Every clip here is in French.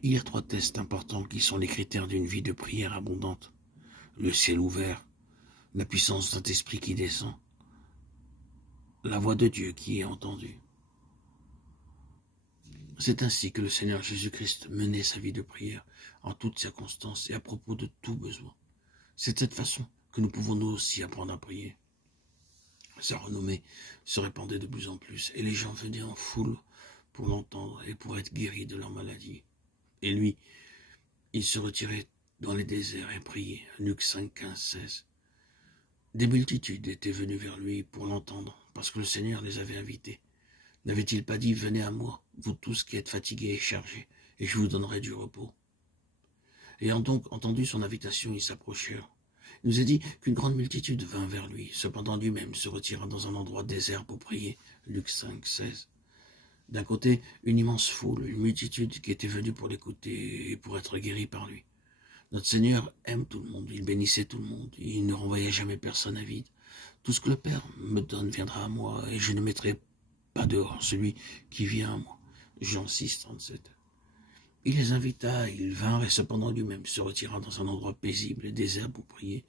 Il y a 3 tests importants qui sont les critères d'une vie de prière abondante. Le ciel ouvert, la puissance d'un esprit qui descend, la voix de Dieu qui est entendue. C'est ainsi que le Seigneur Jésus-Christ menait sa vie de prière en toutes circonstances et à propos de tout besoin. C'est de cette façon que nous pouvons nous aussi apprendre à prier. Sa renommée se répandait de plus en plus et les gens venaient en foule pour l'entendre et pour être guéris de leur maladie. Et lui, il se retirait dans les déserts et priait. Luc 5, 15, 16. Des multitudes étaient venues vers lui pour l'entendre parce que le Seigneur les avait invités. N'avait-il pas dit « Venez à moi, vous tous qui êtes fatigués et chargés, et je vous donnerai du repos » Ayant donc entendu son invitation, ils s'approchèrent. Il nous est dit qu'une grande multitude vint vers lui. Cependant lui-même se retira dans un endroit désert pour prier. Luc 5, 16. D'un côté, une immense foule, une multitude qui était venue pour l'écouter et pour être guérie par lui. Notre Seigneur aime tout le monde, il bénissait tout le monde, il ne renvoyait jamais personne à vide. Tout ce que le Père me donne viendra à moi, et je ne mettrai pas dehors celui qui vient à moi. Jean 6, 37. Il les invita, ils vinrent, et cependant lui-même se retira dans un endroit paisible et désert pour prier.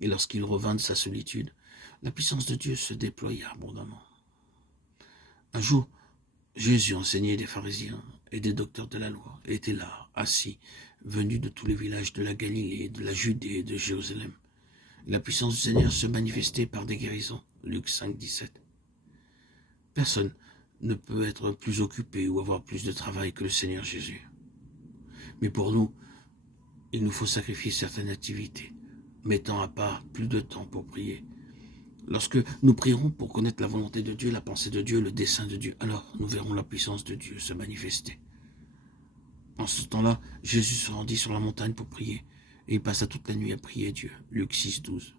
Et lorsqu'il revint de sa solitude, la puissance de Dieu se déploya abondamment. Un jour, Jésus enseignait des pharisiens et des docteurs de la loi, et était là, assis, venus de tous les villages de la Galilée, de la Judée et de Jérusalem. La puissance du Seigneur se manifestait par des guérisons. Luc 5, 17. Personne ne peut être plus occupé ou avoir plus de travail que le Seigneur Jésus. Mais pour nous, il nous faut sacrifier certaines activités, mettant à part plus de temps pour prier. Lorsque nous prierons pour connaître la volonté de Dieu, la pensée de Dieu, le dessein de Dieu, alors nous verrons la puissance de Dieu se manifester. En ce temps-là, Jésus se rendit sur la montagne pour prier, et il passa toute la nuit à prier Dieu. Luc 6, 12.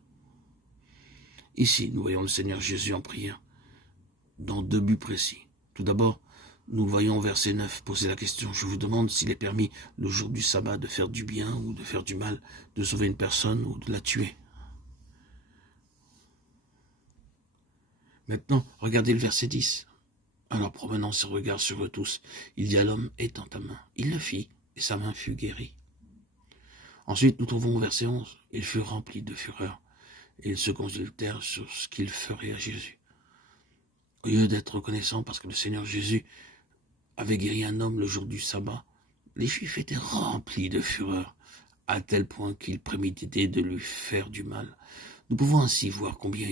Ici, nous voyons le Seigneur Jésus en prière, dans 2 buts précis. Tout d'abord, nous voyons au verset 9 poser la question « Je vous demande s'il est permis le jour du sabbat de faire du bien ou de faire du mal, de sauver une personne ou de la tuer. » Maintenant, regardez le verset 10. Alors, promenant ses regards sur eux tous, il dit à l'homme « Étends ta main. » Il le fit, et sa main fut guérie. Ensuite, nous trouvons au verset 11 « Ils furent remplis de fureur, et ils se consultèrent sur ce qu'ils feraient à Jésus. » Au lieu d'être reconnaissants parce que le Seigneur Jésus avait guéri un homme le jour du sabbat, les Juifs étaient remplis de fureur, à tel point qu'ils préméditaient de lui faire du mal. Nous pouvons ainsi voir combien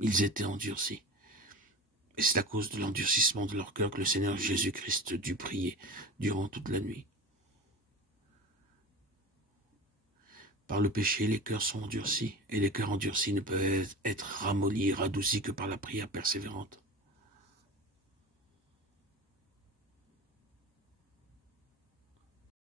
ils étaient endurcis. Et c'est à cause de l'endurcissement de leur cœur que le Seigneur Jésus-Christ dut prier durant toute la nuit. Par le péché, les cœurs sont endurcis, et les cœurs endurcis ne peuvent être ramollis et radoucis que par la prière persévérante.